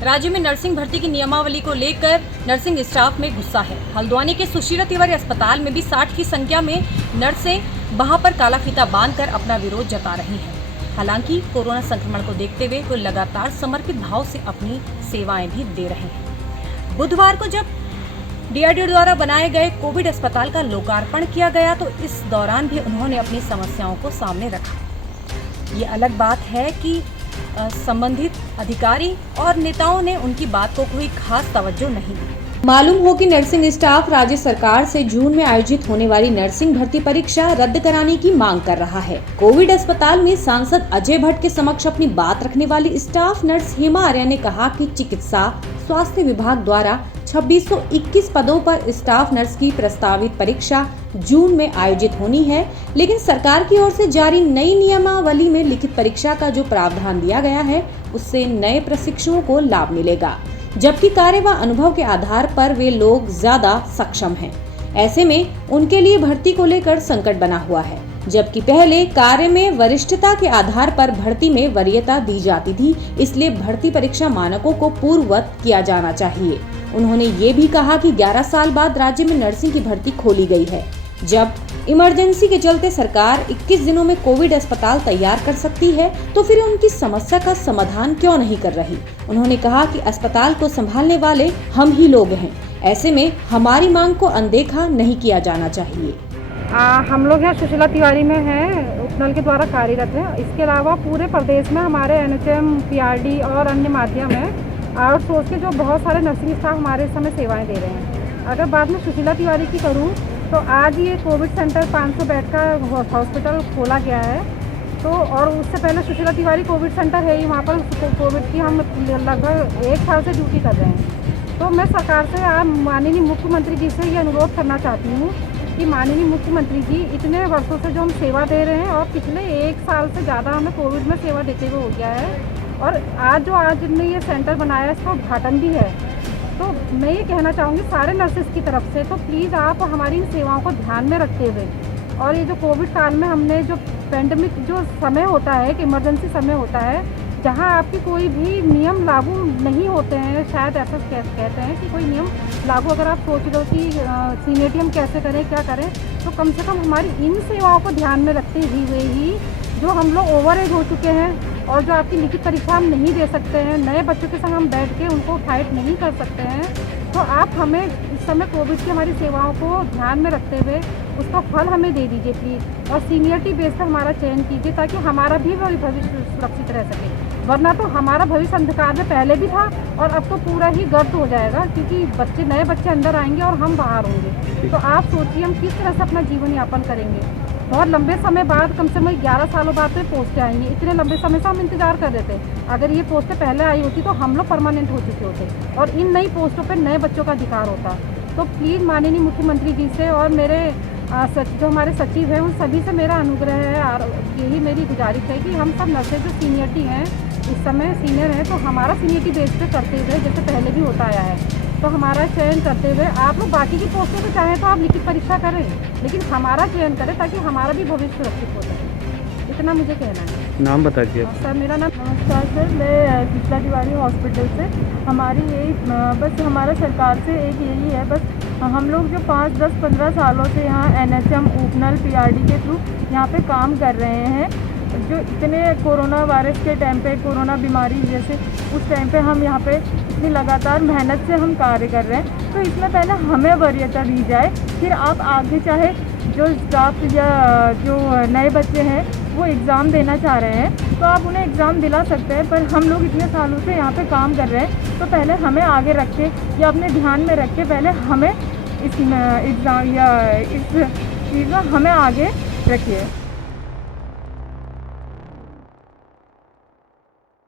राज्य में नर्सिंग भर्ती की नियमावली को लेकर नर्सिंग स्टाफ में गुस्सा है। हल्द्वानी के सुशीला तिवारी अस्पताल में भी 60 की संख्या में नर्सें वहां पर काला फीता बांधकर अपना विरोध जता रही हैं। हालांकि कोरोना संक्रमण को देखते हुए वे लगातार समर्पित भाव से अपनी सेवाएं भी दे रहे हैं। बुधवार को जब डीआरडीओ द्वारा बनाए गए कोविड अस्पताल का लोकार्पण किया गया तो इस दौरान भी उन्होंने अपनी समस्याओं को सामने रखा। ये अलग बात है कि संबंधित अधिकारी और नेताओं ने उनकी बात को कोई खास तवज्जो नहीं दी। मालूम हो कि नर्सिंग स्टाफ राज्य सरकार से जून में आयोजित होने वाली नर्सिंग भर्ती परीक्षा रद्द कराने की मांग कर रहा है। कोविड अस्पताल में सांसद अजय भट्ट के समक्ष अपनी बात रखने वाली स्टाफ नर्स हेमा आर्या ने कहा कि चिकित्सा स्वास्थ्य विभाग द्वारा 2621 पदों पर स्टाफ नर्स की प्रस्तावित परीक्षा जून में आयोजित होनी है, लेकिन सरकार की ओर से जारी नई नियमावली में लिखित परीक्षा का जो प्रावधान दिया गया है उससे नए प्रशिक्षुओं को लाभ मिलेगा, जबकि कार्य व अनुभव के आधार पर वे लोग ज्यादा सक्षम हैं। ऐसे में उनके लिए भर्ती को लेकर संकट बना हुआ है, जबकि पहले कार्य में वरिष्ठता के आधार पर भर्ती में वरीयता दी जाती थी, इसलिए भर्ती परीक्षा मानकों को पूर्ववत किया जाना चाहिए। उन्होंने ये भी कहा कि 11 साल बाद राज्य में नर्सिंग की भर्ती खोली गई है। जब इमरजेंसी के चलते सरकार 21 दिनों में कोविड अस्पताल तैयार कर सकती है तो फिर उनकी समस्या का समाधान क्यों नहीं कर रही। उन्होंने कहा कि अस्पताल को संभालने वाले हम ही लोग हैं, ऐसे में हमारी मांग को अनदेखा नहीं किया जाना चाहिए। हम लोग यहाँ सुशीला तिवारी में हैं, उपनल के द्वारा कार्यरत हैं। इसके अलावा पूरे प्रदेश में हमारे एनएचएम, पीआरडी और अन्य माध्यम है आउटसोर्स के जो बहुत सारे नर्सिंग स्टाफ हमारे इस समय सेवाएं दे रहे हैं। अगर बात में सुशीला तिवारी की करूँ तो आज ये कोविड सेंटर 500 बेड का हॉस्पिटल खोला गया है। तो और उससे पहले सुशीला तिवारी कोविड सेंटर है ही, वहाँ पर कोविड की हम लगभग 1 साल से ड्यूटी कर रहे हैं। तो मैं सरकार से आप माननीय मुख्यमंत्री जी से ये अनुरोध करना चाहती हूँ कि माननीय मुख्यमंत्री जी, इतने वर्षों से जो हम सेवा दे रहे हैं और पिछले 1 साल से ज़्यादा हमें कोविड में सेवा देते हुए हो गया है, और आज ने ये सेंटर बनाया है, इसका उद्घाटन भी है। तो मैं ये कहना चाहूँगी सारे नर्सेस की तरफ से, तो प्लीज़ आप हमारी इन सेवाओं को ध्यान में रखते हुए, और ये जो कोविड काल में हमने जो पेंडेमिक जो समय होता है कि इमरजेंसी समय होता है, जहाँ आपकी कोई भी नियम लागू नहीं होते हैं, शायद ऐसा कहते हैं कि कोई नियम लागू, अगर आप सोच रहे हो कि सीनियरिटी हम कैसे करें, क्या करें, तो कम से कम हमारी इन सेवाओं को ध्यान में रखते हुए ही जो हम लोग ओवर एज हो चुके हैं और जो आपकी लिखित परीक्षा हम नहीं दे सकते हैं, नए बच्चों के संग हम बैठ के उनको फाइट नहीं कर सकते हैं, तो आप हमें इस समय कोविड की हमारी सेवाओं को ध्यान में रखते हुए उसका फल हमें दे दीजिए प्लीज़, और सीनियरिटी बेस पर हमारा चयन कीजिए ताकि हमारा भी भविष्य सुरक्षित रह सके। वरना तो हमारा भविष्य अंधकार में पहले भी था और अब तो पूरा ही गर्त हो जाएगा, क्योंकि नए बच्चे अंदर आएंगे और हम बाहर होंगे। तो आप सोचिए हम किस तरह से अपना जीवन यापन करेंगे। बहुत लंबे समय बाद, कम से कम 11 सालों बाद में पोस्टें आएंगी। इतने लंबे समय से हम इंतजार कर रहे थे। अगर ये पोस्टें पहले आई होती तो हम लोग परमानेंट हो चुके होते और इन नई पोस्टों पर नए बच्चों का अधिकार होता। तो प्लीज़ माननीय मुख्यमंत्री जी से और मेरे जो हमारे सचिव हैं उन सभी से मेरा अनुग्रह है और यही मेरी गुजारिश है कि हम सब नर्सेज जो सीनियरिटी हैं, इस समय सीनियर हैं, तो हमारा सीनियरिटी बेस पे करते हुए जैसे पहले भी होता आया है, तो हमारा चयन करते हुए आप लोग बाकी की पोस्टों पे चाहें तो आप लिखित परीक्षा करें, लेकिन हमारा चयन करें ताकि हमारा भी भविष्य सुरक्षित हो सके। इतना मुझे कहना है। नाम बताइए। सर, मेरा नाम नमस्कार सर, मैं सुशीला तिवारी हॉस्पिटल से। हमारी यही बस हमारा सरकार से एक यही है, बस हम लोग जो 5, 10, 15 सालों से यहाँ एनएचएम, उपनल, पीआरडी के थ्रू यहाँ पे काम कर रहे हैं, जो इतने कोरोना वायरस के टाइम पे, कोरोना बीमारी जैसे उस टाइम पे हम यहाँ पे इतनी लगातार मेहनत से हम कार्य कर रहे हैं, तो इसमें पहले हमें वरीयता दी जाए, फिर आप आगे चाहे जो स्टाफ या जो नए बच्चे हैं वो एग्ज़ाम देना चाह रहे हैं तो आप उन्हें एग्ज़ाम दिला सकते हैं, पर हम लोग इतने सालों से यहाँ पे काम कर रहे हैं तो पहले हमें आगे रख के या अपने ध्यान में रख के पहले हमें इस एग्ज़ाम या इस चीज़ में हमें आगे रखिए।